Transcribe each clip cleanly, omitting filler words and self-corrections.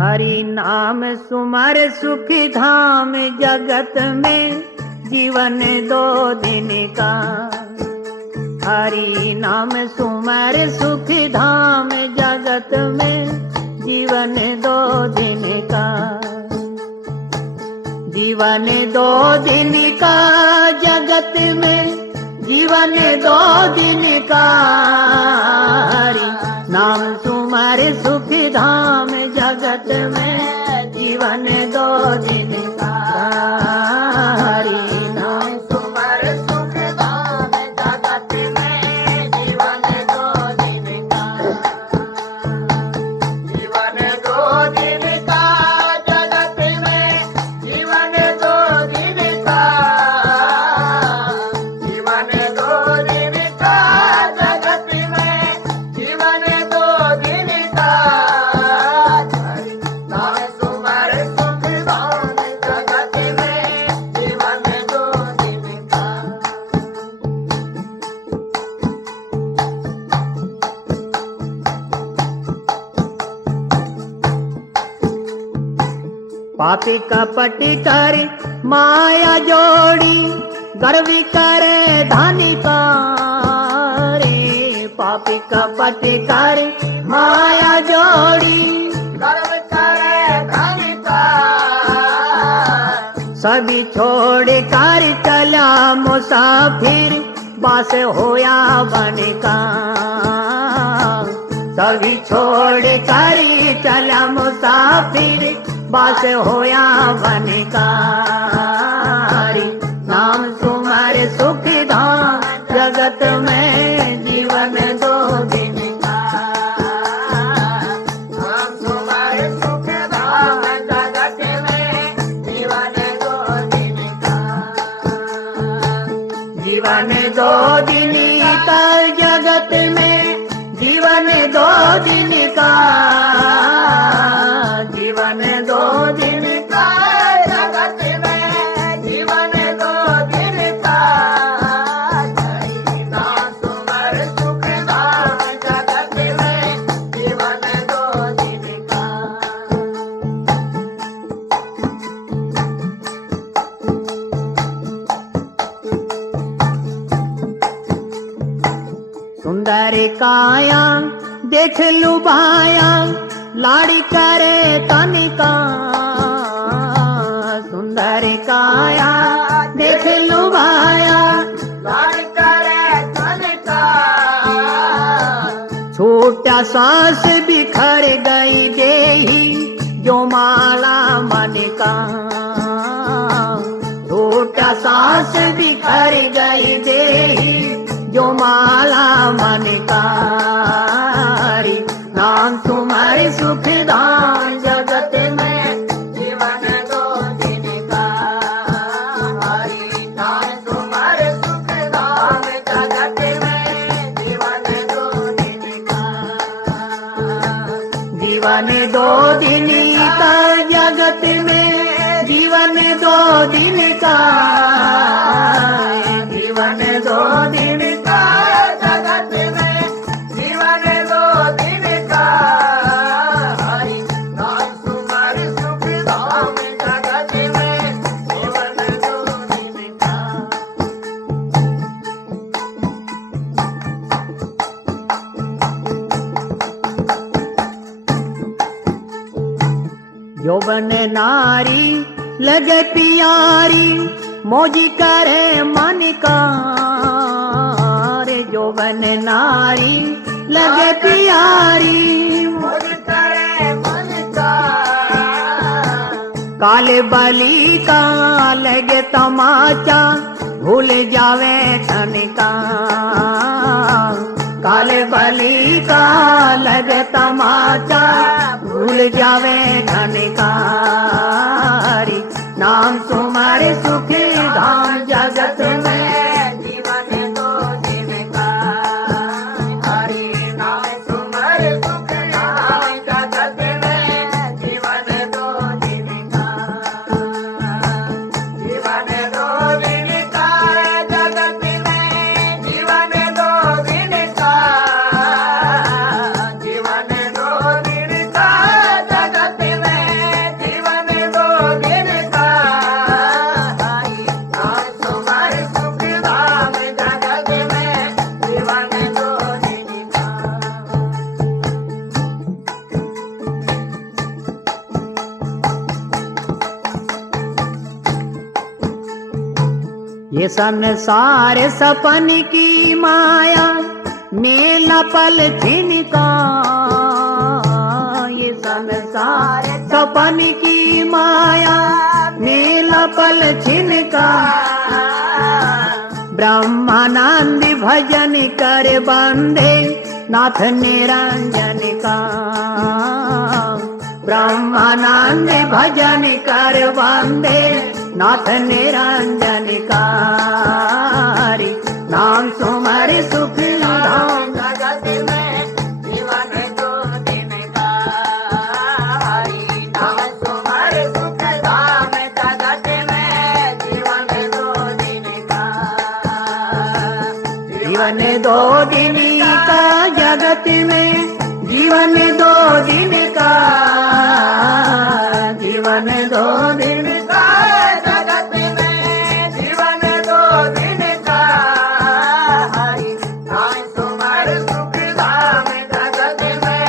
हरि नाम सुमर सुख धाम जगत में जीवन दो दिन का। हरि नाम सुमर सुख धाम जगत में जीवन दो दिन का। जीवन दो दिन का जगत में जीवन दो दिन का। हरि नाम सुमर सुख धाम जगत में जीवन दो दिन का। हरि नाम सुमर सुख धाम जगत में जीवन दो दिन का। जीवन दो दिन का जगत में जीवन दो दिन का। जीवन दो दिन का जगत में जीवन दो दिन का। नाम सुमर सुख धाम जगत में जीवन दो दिन का। पापी कपट कर माया जोड़ी गर्वी करे धनी का। रे पापी कपट कर माया जोड़ी गर्व करे धनी का। सभी छोड़ कर चला मुसाफिर बास होया बन का। सभी छोड़ कर चला मुसाफिर बास होया बन का। हरि नाम सुमर सुख धाम जगत में जीवन दो दिन का। नाम सुमर सुख धाम जगत में जीवन दो दिन का। जीवन दो दिन का जगत में जीवन दो दिन का। जीवन दो दिन का जगत में जीवन दो दिन का। हरि नाम सुमर सुख धाम जगत में जीवन दो दिन का। सुंदर काया देख लुभाया लाड़ी करे तनिका। सुंदर काया देख लुभाया लाड़ी करे तनिका। छोटा सांस बिखर गई देही जो माला मन का। छोटा सांस बिखर गई देही जो माला मन का। हरि नाम सुमर सुख धाम जगत में जीवन दो दिन का। हरि नाम सुमर सुख धाम जगत में जीवन दो दिन का। जीवन दो दिन का जगत में जीवन दो दिन का। जीवन दो दिन का जगत में जीवन दो दिन का। हरि नाम सुमर सुख धाम जगत में जीवन दो दिन का। यौवन नारी लगे प्यारी मौजी करे मन का। रे यौवन नारी लगे प्यारी मौज करे मन का। काले बली का लगे तमाचा भूल जावे धन का। काले बली का लगे तमाचा भूल जावे धन का। हरि नाम सुमर सुख धाम जगत में जीवन दो दिन का। हरि नाम सुमर सुख धाम जगत में जीवन दो दिन का। जीवन दो दिन का जगत में जीवन दो दिन का। जीवन दो दिन का जगत में ये संसार सपन की माया मेला पल छिनका, ये संसार सपन की माया मेला पल छिनका। ब्रह्मानंद भजन कर बंदे नाथ निरंजन का, ब्रह्मानंद भजन कर बंदे नाथ निरंजन का। नाम सुमर सुख धाम जगत में जीवन दो दिन का, नाम सुमर सुख धाम जगत में जीवन दो दिन का। जीवन दो दिन का जगत में, जीवन दो दिन का, जीवन दो दिन का जगत में जीवन दो दिन का। नाम सुमर सुख धाम जगत में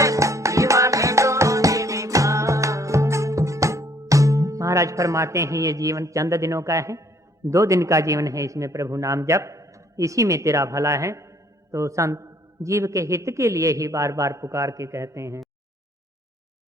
जीवन दो दिन का। महाराज फरमाते हैं ये जीवन चंद दिनों का है, 2 दिन का जीवन है, इसमें प्रभु नाम जप, इसी में तेरा भला है। तो संत जीव के हित के लिए ही बार बार पुकार के कहते हैं।